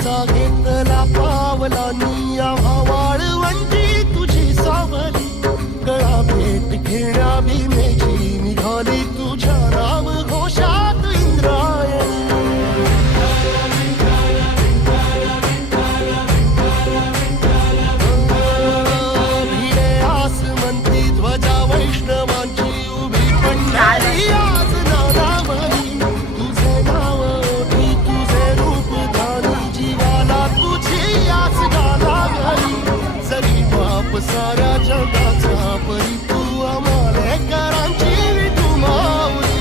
पावलाचा घेतला पावलानी आम्हा वाळवंटी तुझी सावली गळा भेट घेण्या भीमेची निघाली तुझ्या नाम घोषात इंद्रायणी भिडे आसमंती ध्वजा वैष्णवांची उभी पंढरी आज नादावली तुझे नाव ओठी तुझे रूप धानी जीवाला तुझी आस गाला घरी जरी बाप साऱ्या जगाचा परी तू आम्हाला करांची तू माऊली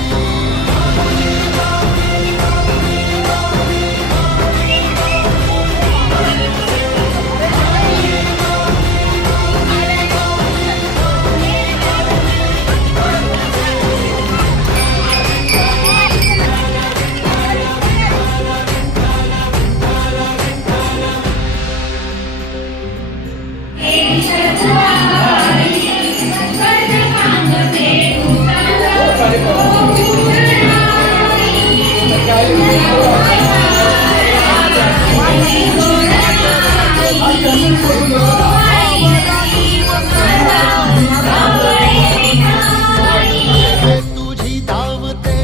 तुझी धावते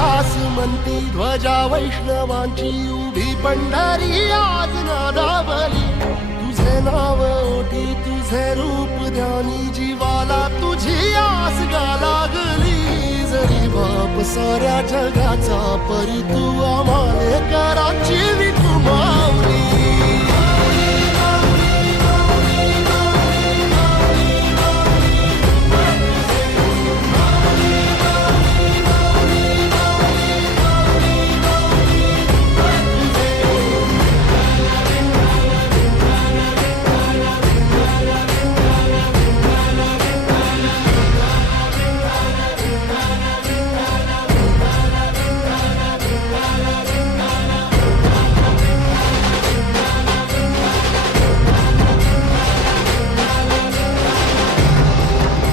आसमंती ध्वजा वैष्णवांची उभी पंढरी आज नादावली तुझे नाव ओठी तुझे रूप ध्यानी जीवाला तुझी आस गा लागली जरी बाप साऱ्या जगाचा परी तू आम्हाला